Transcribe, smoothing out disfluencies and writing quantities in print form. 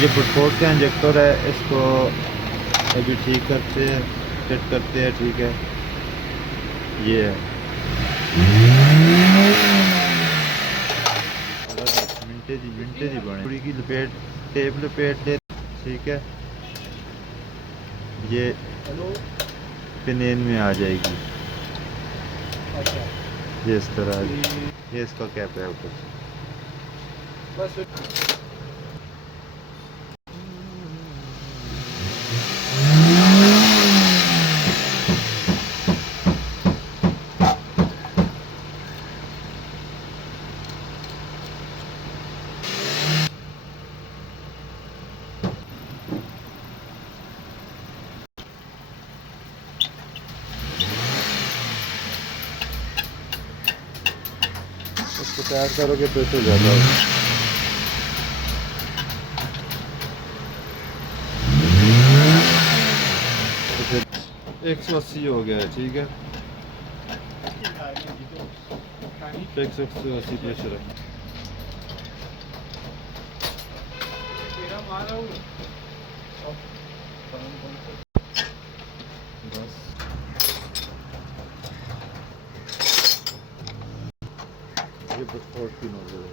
ये bedFord का injector है, इसको अभी ठीक करते हैं, सेट करते हैं। ठीक है, ये है मिनटे दी बने पूरी की लपेट, टेप लपेट दे। ठीक है, ये पिनेन में आ जाएगी। अच्छा, ये इस तरह, ये इसका कैप है ऊपर से। बस इसको तैयार करोगे तो इससे ज़्यादा होगा। 180 हो गया है। ठीक है, 180 प्रेशर है। तेरा मारा हूँ। बस ये bedFord की नोजल है।